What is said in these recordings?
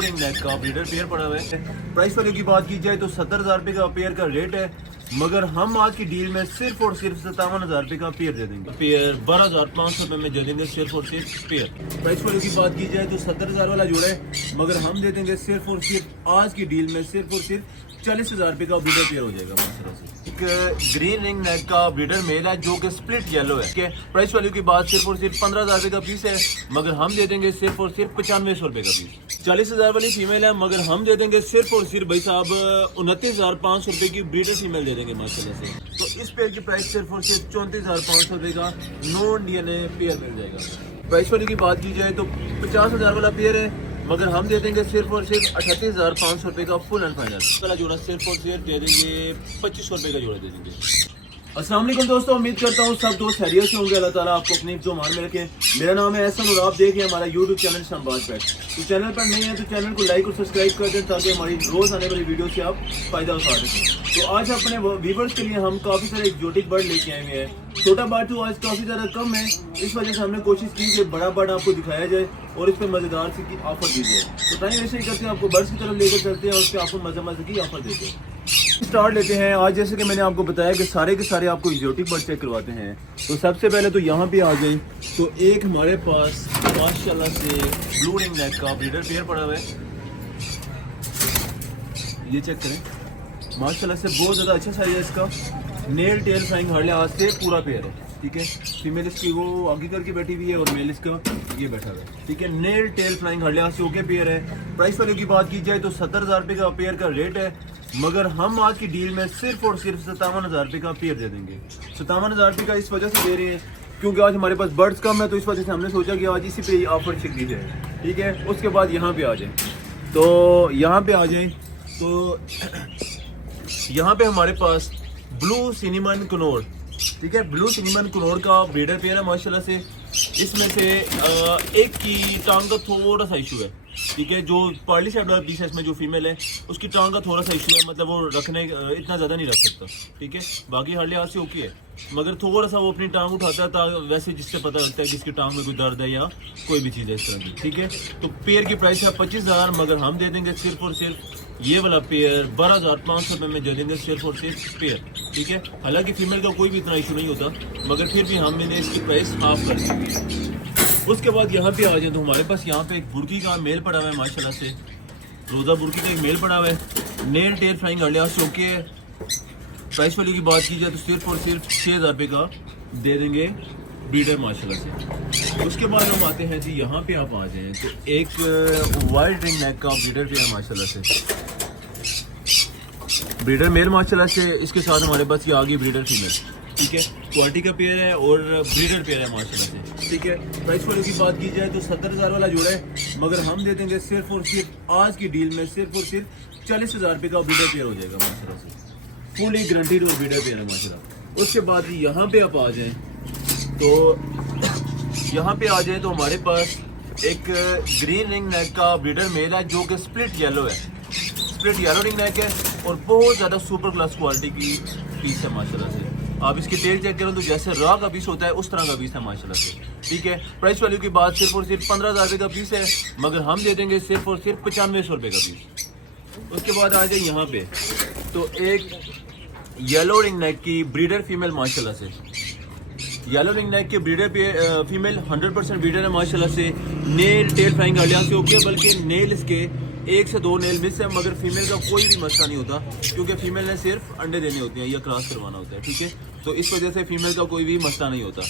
Ring neck का breeder pair पड़ा हुआ है। प्राइस वैल्यू की बात की जाए तो 70,000 रुपये का पेयर का रेट है, मगर हम आज की डील में सिर्फ और सिर्फ 57,000 रुपये का पेयर दे देंगे। पेयर 12,500 रुपये में दे देंगे सिर्फ और सिर्फ पेयर। प्राइस वैल्यू की बात की जाए तो 70,000 वाला जोड़ा है, मगर हम दे देंगे सिर्फ और सिर्फ आज की डील में सिर्फ और सिर्फ 40,000 रुपये का ब्रीडर पेयर हो जाएगा। माशाल्लाह से एक ग्रीन रिंग नेक का ब्रीडर मेल है जो कि स्प्लिट येलो है। प्राइस वैल्यू की बात सिर्फ और सिर्फ 15,000 रुपये का पीस है, मगर हम दे देंगे सिर्फ और सिर्फ 9500 रुपये का पीस। 40,000 वाली फीमेल है, मगर हम दे देंगे सिर्फ और सिर्फ भाई साहब 29,500 रुपये की ब्रीडर फीमेल दे देंगे माशाल्लाह से। तो इस पेयर की प्राइस सिर्फ और सिर्फ 34,500 रुपये का नॉन डीएनए पेयर मिल जाएगा। प्राइस वैल्यू की बात की जाए तो 50,000 वाला पेयर है, मगर हम दे देंगे सिर्फ और सिर्फ 38,500 रुपये का फुल एंड फाइनल वाला जोड़ा सिर्फ और सिर्फ दे देंगे 2500 रुपये का जोड़ा दे देंगे। अस्सलाम वालेकुम दोस्तों, उम्मीद करता हूँ सब दोस्त खैरियत से होंगे। अल्लाह ताला आपको अपनी जो मान में रखे। मेरा नाम है एहसन और आप देख रहे हैं हमारा यूट्यूब चैनल शाहबाज पेट। तो चैनल पर नहीं है तो चैनल को लाइक और सब्सक्राइब कर दें ताकि हमारी रोज आने वाली वीडियो से आप फायदा उठा सकें। तो आज अपने व्यूवर्स के लिए हम काफ़ी सारे एक्जोटिक बर्ड लेके आए हुए हैं। छोटा बाटू आज काफ़ी ज़्यादा कम है, इस वजह से हमने कोशिश की कि बड़ा बर्ड आपको दिखाया जाए और इस पर मज़ेदार सी ऑफर दी जाए। तो टाइम ऐसे ही करते हैं, आपको बर्ड्स की तरफ लेकर चलते हैं और उसके आपको मज़े की ऑफर देते हैं। स्टार्ट लेते हैं। आज जैसे कि मैंने आपको बताया कि सारे के सारे आपको एक्जोटिक बर्ड चेक करवाते हैं। तो सबसे पहले तो यहाँ पे आ जाए तो एक हमारे पास माशाल्लाह से ब्लू रिंग नेक का ब्रीडर पेयर पड़ा हुआ है। ये चेक करें, माशाल्लाह से बहुत ज़्यादा अच्छा साइज है इसका। नेल टेल फ्लाइंग हर लिहाज से पूरा पेयर है, ठीक है। फीमेल इसकी वो आगे करके बैठी हुई है और मेल इसका ये बैठा हुआ है, ठीक है। नेल टेल फ्लाइंग हर लिहाज से ओके पेयर है। प्राइस वैल्यू की बात की जाए तो 70,000 रुपये का पेयर का रेट है, मगर हम आज की डील में सिर्फ और सिर्फ 57,000 रुपये का पेयर दे देंगे। 57,000 रुपये का इस वजह से दे रहे हैं क्योंकि आज हमारे पास बर्ड्स कम है, तो इस वजह से हमने सोचा कि आज इसी पे ऑफर छिक दी जाए, ठीक है। उसके बाद यहाँ पे आ जाए तो यहाँ पे आ जाए तो यहाँ पे हमारे पास ब्लू सिनेमन कनोर, ठीक है। ब्लू सिनेमन कनोर का ब्रीडर पेयर है माशाल्लाह से। इसमें से एक की टांग का थोड़ा सा इशू है, ठीक है। जो पर्ली साइड वाला पीस है इसमें जो फीमेल है उसकी टांग का थोड़ा सा इशू है, मतलब वो रखने इतना ज़्यादा नहीं रख सकता, ठीक है। बाकी हर लिहाज से ओके है, मगर थोड़ा सा वो अपनी टांग उठाता है वैसे जिससे पता लगता है कि इसकी टांग में कोई दर्द है या कोई भी चीज़ है इस तरह की, ठीक है। तो पेयर की प्राइस है 25,000, मगर हम दे देंगे सिर्फ और सिर्फ ये वाला पेयर 12,500 रुपये में दे देंगे सिर्फ और सिर्फ पेयर, ठीक है। हालांकि फीमेल का कोई भी इतना इशू नहीं होता, मगर फिर भी हमने इसकी प्राइस हाफ कर दी। उसके बाद यहाँ पे आ जाए तो हमारे पास यहाँ पे एक बुर्की का मेल पड़ा हुआ है माशाल्लाह से। रोज़ा बुर्की का एक मेल पड़ा हुआ है, नेल टेल फ्लाइंग हर लिहाज से ओके है। प्राइस वाली की बात की जाए तो सिर्फ और सिर्फ 6,000 रुपये का दे देंगे ब्रीडर माशाल्लाह से। उसके बाद हम आते हैं जी यहाँ पे आप आ जाएं तो एक वाइल्ड रिंग नेक का ब्रीडर पेयर है माशाल्लाह से। ब्रीडर मेल माशाल्लाह से, इसके साथ हमारे पास ये आ गई ब्रीडर फीमेल, ठीक है। क्वालिटी का पेयर है और ब्रीडर पेयर है माशाल्लाह से, ठीक है। प्राइस वाले की बात की जाए तो 70,000 वाला जोड़ा है, मगर हम दे देंगे सिर्फ और सिर्फ आज की डील में सिर्फ और सिर्फ 40,000 रुपये का ब्रीडर पेयर हो जाएगा माशाल्लाह से। फुली गारंटीड और ब्रीडर पेयर है माशाल्लाह। उसके बाद यहाँ पे आप आ जाएं तो यहाँ पे आ जाए तो हमारे पास एक ग्रीन रिंग नेक का ब्रीडर मेल है जो कि स्प्लिट येलो है। स्प्लिट येलो रिंग नेक है और बहुत ज़्यादा सुपर क्लास क्वालिटी की पीस है माशाल्लाह से। आप इसकी टेल चेक करें तो जैसे रॉ का पीस होता है उस तरह का पीस है माशाल्लाह से, ठीक है। प्राइस वैल्यू की बात सिर्फ और सिर्फ 15,000 रुपये का पीस है, मगर हम दे देंगे सिर्फ और सिर्फ 9500 रुपये का पीस। उसके बाद आ जाए यहाँ पे तो एक येलो रिंग नेक की ब्रीडर फीमेल माशाल्लाह से। येलो रिंग नेक के ब्रीडर फीमेल 100% ब्रीडर है माशाल्लाह से। नेल टेल फ्लाइंग हर से ओके, बल्कि नेल इसके 1 से 2 नेल मिस है, मगर फीमेल का कोई भी मसला नहीं होता क्योंकि फीमेल ने सिर्फ अंडे देने होते हैं या क्रॉस करवाना होता है, ठीक है। तो इस वजह से फीमेल का कोई भी मसला नहीं होता।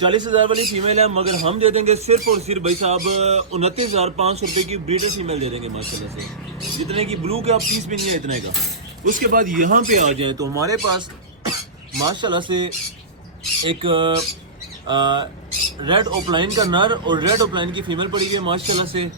40,000 वाली फीमेल है, मगर हम दे देंगे सिर्फ और सिर्फ भाई साहब 29,500 रुपये की ब्रीडर फीमेल दे देंगे माशाल्लाह से, जितने की ब्लू का पीस भी नहीं है इतने का। उसके बाद यहाँ पे आ जाए तो हमारे पास माशाल्लाह से एक रेड ओपलाइन का नर और रेड ओपलाइन की फीमेल पड़ी हुई है माशाल्लाह से।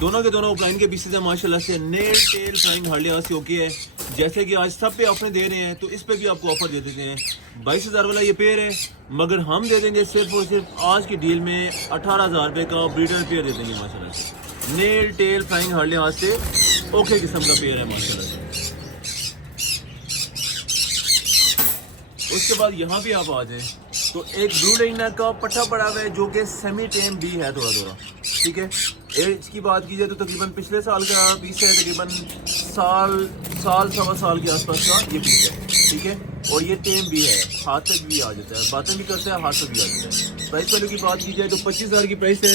दोनों के दोनों ओपलाइन के पीसेज है माशाल्लाह से। नेल टेल फ्लाइंग हर लिहाज से ओके है। जैसे कि आज सब पे ऑफर दे रहे हैं तो इस पे भी आपको ऑफर दे देते हैं। 22,000 वाला ये पेयर है, मगर हम दे देंगे सिर्फ और सिर्फ आज की डील में 18,000 रुपये का ब्रीडर पेयर दे देंगे माशाल्लाह से। नेल टेल फ्लाइंग हर लिहाज से ओके किस्म का पेयर है माशाल्लाह से। उसके बाद यहाँ पे आप आ जाए तो एक ब्लू रिंग नेक का पट्टा पड़ा हुआ है जो कि सेमी टेम भी है थोड़ा थोड़ा, ठीक है। एज की बात की जाए तो तकरीबन पिछले साल का पीस है, तकरीबन साल सवा साल के आसपास का ये पीस है, ठीक है। और ये टेम भी है, हाथ तक भी आ जाता है, बातें भी करता है, हाथ तक भी आ जाता है। प्राइस वैल्यू की बात की जाए तो 25,000 की प्राइस है,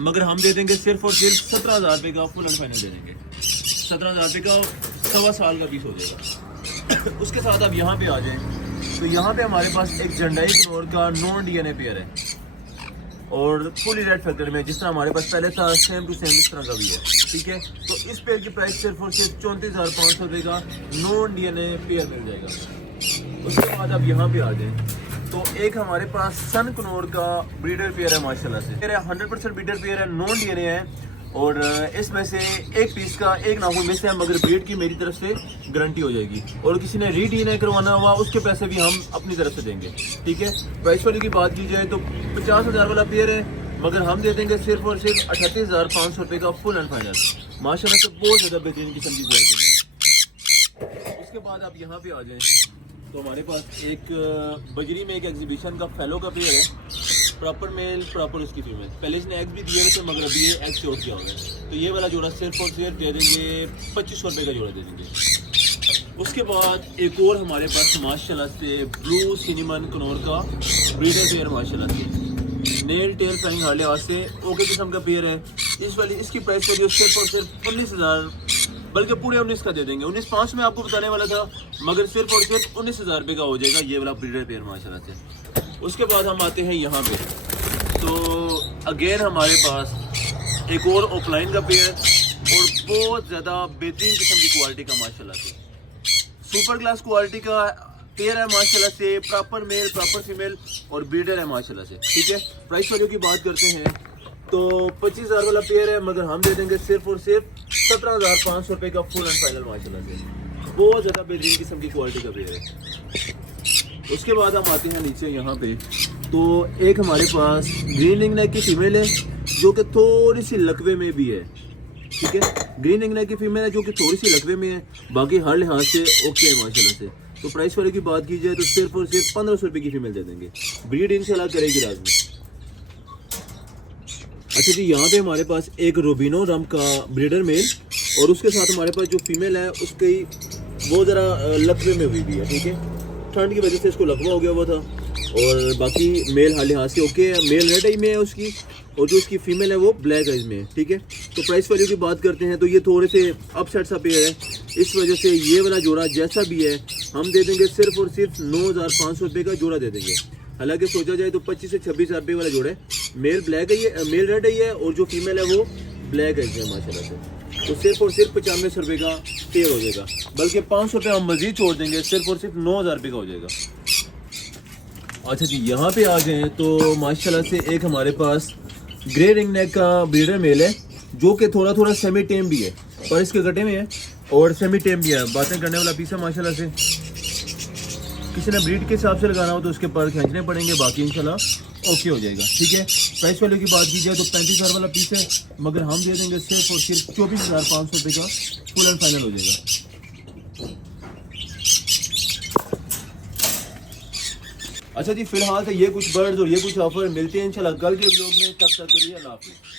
मगर हम दे देंगे सिर्फ और सिर्फ 17,000 रुपये का फुल एंड फाइनल दे देंगे। 17,000 रुपये का सवा साल का पीस हो जाएगा। उसके साथ आप यहाँ पे आ जाएं तो यहाँ पे हमारे पास एक जंडाई कनौर का नॉन DNA पेयर है और फुली रेड फैक्टर में, जिस तरह हमारे पास पहले था, सेम टू सेम इस तरह का भी है, ठीक है। तो इस पेयर की प्राइस सिर्फ और सिर्फ 34,500 रुपये का नॉन DNA पेयर मिल जाएगा। उसके बाद आप यहाँ पे आ जाएं तो एक हमारे पास सन कनौर का ब्रीडर पेयर है, माशाल्लाह से 100% ब्रीडर पेयर है, नॉन DNA है। और इसमें से एक पीस का एक नाखून में से है, मगर ब्रीड की मेरी तरफ से गारंटी हो जाएगी। और किसी ने री-DNA करवाना हुआ उसके पैसे भी हम अपनी तरफ से देंगे, ठीक है। प्राइस वाली की बात की जाए तो 50,000 वाला पेयर है, मगर हम दे देंगे सिर्फ और सिर्फ 38,500 रुपये का फुल एंड फाइनल। माशाल्लाह से बहुत ज़्यादा बेहतरीन किस्म की क्वालिटी है। उसके बाद आप यहाँ पे आ जाएं तो हमारे पास एक बजरी में एक एग्जीबिशन का फेलो का पेयर है, प्रॉपर मेल प्रॉपर उसकी फीमेल। पहले इसने एग्स भी दिए थे, मगर अभी ये एग्स चोट किया हुआ है। तो ये वाला जोड़ा सिर्फ और सिर्फ दे देंगे 2500 रुपये का जोड़ा दे देंगे। उसके बाद एक और हमारे पास माशाल्लाह से ब्लू सिनेमन कनौर का ब्रीडर पेयर, माशाल्लाह से नेल टेल फ्लाइंग हार्ले हाथ से ओके किस्म का पेयर है। इसकी प्राइस वैल्यू सिर्फ और सिर्फ 19,000, बल्कि पूरे 19 का दे देंगे। 19,500 में आपको बताने वाला था, मगर सिर्फ और सिर्फ 19,000 रुपये का हो जाएगा ये वाला ब्रीडर पेयर, माशाल्लाह से। उसके बाद हम आते हैं यहाँ पे तो अगेन हमारे पास एक और ऑफलाइन का पेयर और बहुत ज़्यादा बेहतरीन किस्म की क्वालिटी का, माशाल्लाह से सुपर क्लास क्वालिटी का पेयर है, माशाल्लाह से प्रॉपर मेल प्रॉपर फीमेल और ब्रीडर है, माशाल्लाह से, ठीक है। प्राइस वैल्यू की बात करते हैं तो 25,000 वाला पेयर है, मगर हम दे देंगे सिर्फ और सिर्फ 17,500 रुपये का फुल एंड फाइनल, माशाल्लाह से बहुत ज़्यादा बेहतरीन किस्म की क्वालिटी का पेयर है। उसके बाद हम आते हैं नीचे यहाँ पे तो एक हमारे पास ग्रीन रिंग नेक की फीमेल है जो कि थोड़ी सी लकवे में भी है, ठीक है। ग्रीन रिंग नेक की फीमेल है जो कि थोड़ी सी लकवे में है, बाकी हर लिहाज से ओके है, माशाल्लाह से। तो प्राइस वाले की बात की जाए तो सिर्फ और सिर्फ 1,500 रुपये की फीमेल दे देंगे, ब्रीड इंशाल्लाह करेगी राज में। अच्छा जी, यहाँ पे हमारे पास एक रोबिनो रम का ब्रीडर मेल और उसके साथ हमारे पास जो फीमेल है उसकी वो ज़रा लकवे में हुई भी है, ठीक है। ठंड की वजह से इसको लकवा हो गया हुआ था और बाकी मेल हाल लिहाज से ओके है। मेल रेड आई में है उसकी और जो उसकी फीमेल है वो ब्लैक आइज में है, ठीक है। तो प्राइस वैल्यू की बात करते हैं तो ये थोड़े से अपसेट सा पेयर है, इस वजह से ये वाला जोड़ा जैसा भी है हम दे देंगे सिर्फ और सिर्फ 9,500 रुपये का जोड़ा दे देंगे। हालांकि सोचा जाए तो 25 से 26,000 रुपये वाला जोड़ा है, मेल ब्लैक है, मेल रेड आई है और जो फीमेल है वो ब्लैक आइज है, माशाल्लाह से। तो सिर्फ और सिर्फ 95 रुपये का पेयर हो जाएगा, बल्कि 500 रुपये हम मजीद छोड़ देंगे, सिर्फ और सिर्फ 9,000 रुपये का हो जाएगा। अच्छा जी, यहाँ पे आ जाएं तो माशाल्लाह से एक हमारे पास ग्रे रिंग नेक का ब्रीडर मेल है जो कि थोड़ा थोड़ा सेमी टेम भी है, पर इसके गटे में है और सेमी टेम भी है, बातें करने वाला पीस है, माशाल्लाह से। किसी ने ब्रीड के हिसाब से लगाना हो तो उसके पर खींचने पड़ेंगे, बाकी इंशाल्लाह ओके हो जाएगा, ठीक है। प्राइस वैल्यू की बात की जाए तो 35,000 वाला पीस है, मगर हम दे देंगे सिर्फ और सिर्फ 24,500 रुपये का फुल एंड फाइनल हो जाएगा। अच्छा जी, फिलहाल तो ये कुछ बर्ड्स और ये कुछ ऑफर मिलते हैं इंशाल्लाह कल के व्लॉग में, तब तक के लिए अल्लाह हाफिज़।